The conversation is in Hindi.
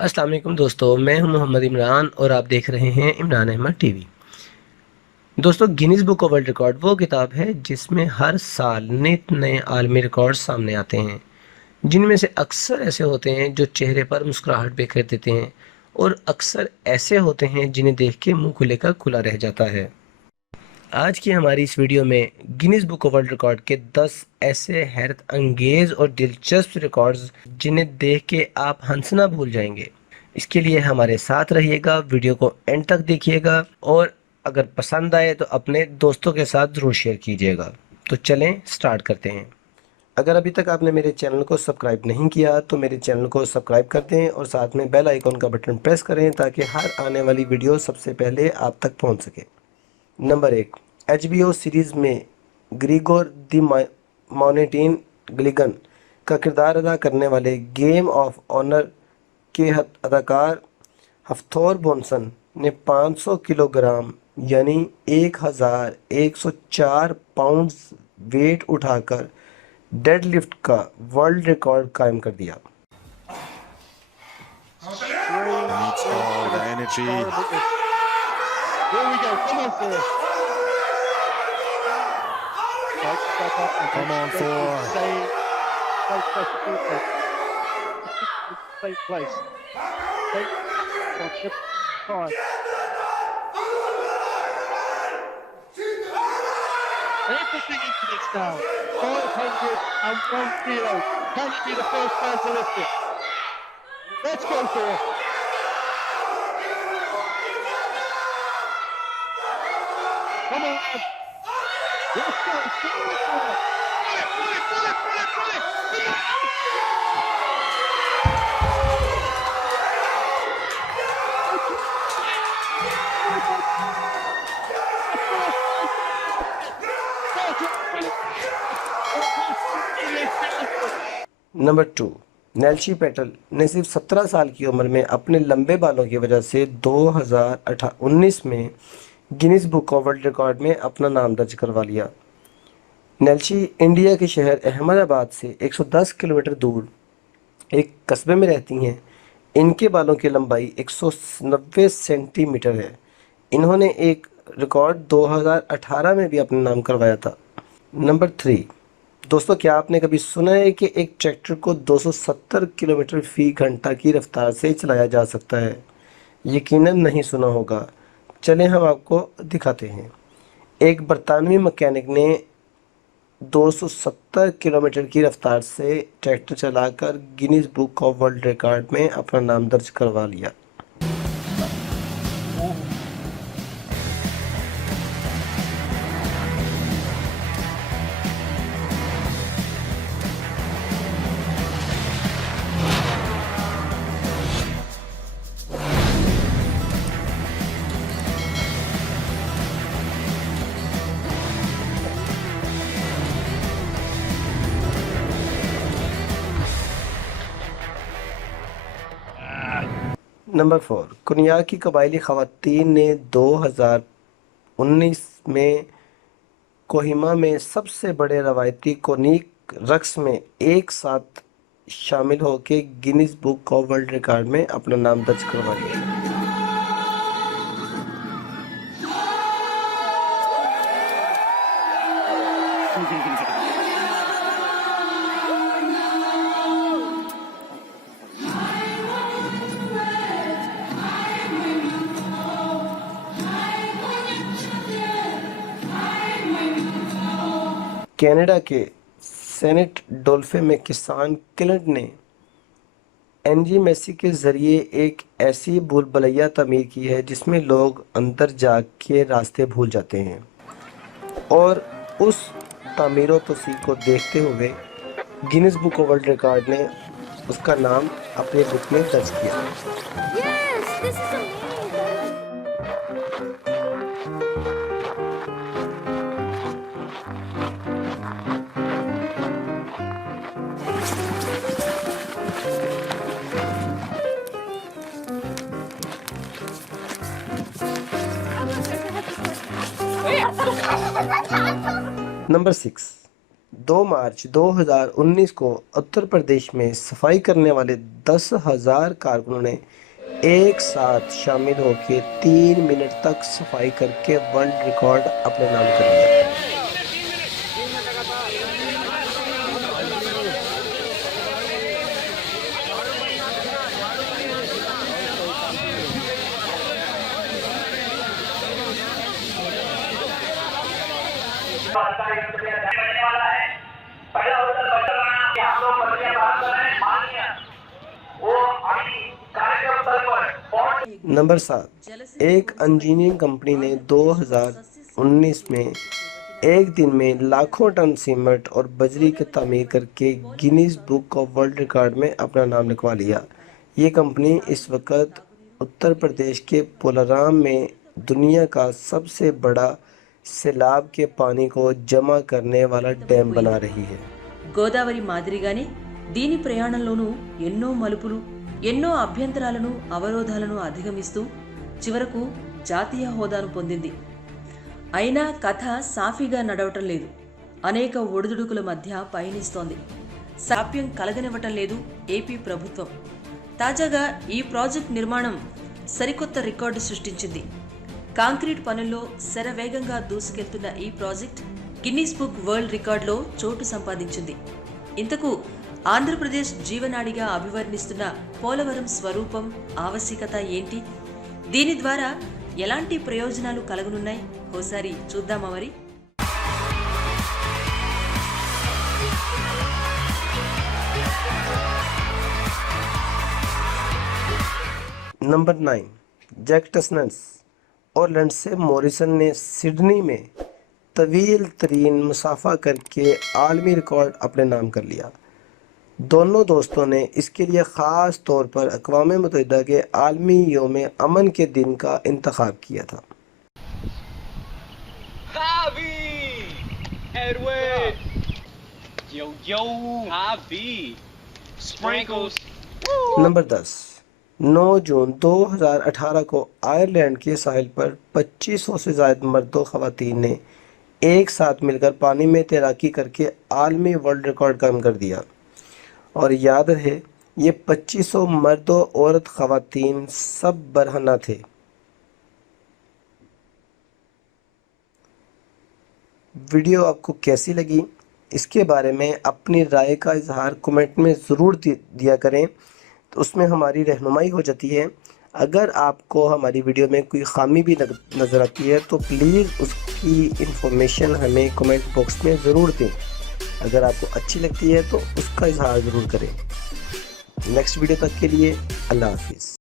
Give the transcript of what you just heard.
अस्सलाम वालेकुम दोस्तों, मैं हूं मोहम्मद इमरान और आप देख रहे हैं इमरान अहमद टीवी। दोस्तों, Guinness book of world record वो किताब है जिसमें हर साल नित नए आलमी रिकॉर्ड सामने आते हैं, जिनमें से अक्सर ऐसे होते हैं जो चेहरे पर मुस्कुराहट बिखेर देते हैं और अक्सर ऐसे होते हैं जिन्हें देख के मुंह खुले का खुला रह जाता है। आज की हमारी इस वीडियो में Guinness book of world record के 10 ऐसे हैरत अंगेज और दिलचस्प रिकॉर्ड्स जिन्हें देख के आप हंसना भूल जाएंगे। इसके लिए हमारे साथ रहिएगा, वीडियो को एंड तक देखिएगा और अगर पसंद आए तो अपने दोस्तों के साथ ज़रूर शेयर कीजिएगा। तो चलें स्टार्ट करते हैं। अगर अभी तक आपने मेरे चैनल को सब्सक्राइब नहीं किया तो मेरे चैनल को सब्सक्राइब कर दें और साथ में बेल आइकॉन का बटन प्रेस करें ताकि हर आने वाली वीडियो सबसे पहले आप तक पहुंच सके। नंबर 1, HBO सीरीज़ में ग्रीगोर द माउंटेन ग्लिगन का किरदार अदा करने वाले गेम ऑफ ऑनर के अदाकार हफ्थोर बोनसन ने 500 किलोग्राम यानी 1104 पाउंड्स वेट उठाकर डेडलिफ्ट का वर्ल्ड रिकॉर्ड कायम कर दिया। Needs all the energy. Here we go. Come on, Thor. Come on, Thor. Same place. Take time. Everything into this now. 501 kilos. Can you be the first man to lift it? Let's go, Thor. Come on. Let's go. Thor. Pull it. Number 2, Nelsi Patel ने सिर्फ 17 साल की उम्र में अपने लंबे बालों की वजह से 2019 में Guinness book of world record में अपना नाम दर्ज करवा लिया। नेल्सी इंडिया के शहर अहमदाबाद से 110 किलोमीटर दूर एक कस्बे में रहती हैं। इनके बालों की लंबाई 190 सेंटीमीटर है। इन्होंने एक रिकॉर्ड 2018 में भी अपना नाम करवाया था। नंबर 3, दोस्तों, क्या आपने कभी सुना है कि एक ट्रैक्टर को 270 किलोमीटर फी घंटा की रफ्तार से चलाया जा सकता है? यकीनन नहीं सुना होगा। चलें हम आपको दिखाते हैं। एक बरतानवी मैकेनिक ने 270 किलोमीटर की रफ्तार से ट्रैक्टर चलाकर Guinness book of world record में अपना नाम दर्ज करवा लिया। नंबर 4, कुनिया की कबायली ख़वातीन ने 2019 में कोहिमा में सबसे बड़े रवायती कोनिक रक्स में एक साथ शामिल होकर Guinness book of world record में अपना नाम दर्ज करवा लिया। कनाडा के सेनेट डोल्फे में किसान क्लिंट ने एनजी मेसी के ज़रिए एक ऐसी भूल भुलैया तमीर की है जिसमें लोग अंदर जा के रास्ते भूल जाते हैं, और उस तामीर व तौसीक़ को देखते हुए Guinness book of world record ने उसका नाम अपने बुक में दर्ज किया। Yes, this is amazing. Number 6, 2 मार्च 2019 को उत्तर प्रदेश में सफाई करने वाले 10,000 कारकुनों ने एक साथ शामिल होकर 3 मिनट तक सफाई करके वर्ल्ड रिकॉर्ड अपने नाम कर लिया। नंबर 7, एक इंजीनियरिंग कंपनी ने 2019 में एक दिन में लाखों टन सीमेंट और बजरी की तामीर करके Guinness book of world record में अपना नाम लिखवा लिया। ये कंपनी इस वक्त उत्तर प्रदेश के पोलाराम में दुनिया का सबसे बड़ा सैलाब के पानी को जमा करने वाला डैम बना रही है। గోదావరి మాదిరిగానే దీని ప్రయాణంలోనూ ఎన్నో మలుపులు, ఎన్నో అభ్యంతరాలను, అవరోధాలను అధిగమిస్తూ చివరకు జాతీయ హోదాను పొందింది. అయినా కథ సాఫీగా నడవటం లేదు. అనేక ఒడిదుడుకుల మధ్య పయనిస్తోంది. సాప్యం కలగనివ్వటం లేదు ఏపీ ప్రభుత్వం. తాజాగా ఈ ప్రాజెక్ట్ నిర్మాణం సరికొత్త రికార్డు సృష్టించింది. కాంక్రీట్ పనుల్లో శరవేగంగా దూసుకెళ్తున్న ఈ ప్రాజెక్ట్ గిన్నీస్ బుక్ వరల్డ్ రికార్డులో చోటు సంపాదించింది. ఇంతకు ఆంధ్రప్రదేశ్ జీవనాడిగా అభివర్ణిస్తున్న పోలవరం స్వరూపం, ఆవశ్యకత ఏంటి? దీని ద్వారా ఎలాంటి ప్రయోజనాలు కలగనున్నాయి? ఓసారి చూద్దామా మరి? नंबर 9, जैक टसनस और लेंडसे मॉरिसन ने सिडनी में तवील तरीन मुसाफा करके आलमी रिकॉर्ड अपने नाम कर लिया। दोनों दोस्तों ने इसके लिए ख़ास तौर पर अक़वाम मुत्तहिदा के आलमी योम अमन के दिन का इंतखाब किया था। Javi! Edwin! Yo, Javi! Sprinkles! Number 10, 9 जून 2018 को आयरलैंड के साहिल पर 2500 से ज़ायद मर्दों ख़वातीन ने एक साथ मिलकर पानी में तैराकी करके आलमी वर्ल्ड रिकॉर्ड कायम कर दिया। और याद रहे, ये 2500 मर्दों, औरत, ख़वातीन सब बरहना थे। वीडियो आपको कैसी लगी, इसके बारे में अपनी राय का इजहार कमेंट में ज़रूर दिया करें, तो उसमें हमारी रहनुमाई हो जाती है। अगर आपको हमारी वीडियो में कोई खामी भी नज़र आती है तो प्लीज़ उसकी इंफॉर्मेशन हमें कमेंट बॉक्स में ज़रूर दें। अगर आपको अच्छी लगती है तो उसका इजहार ज़रूर करें। नेक्स्ट वीडियो तक के लिए अल्लाह हाफिज़।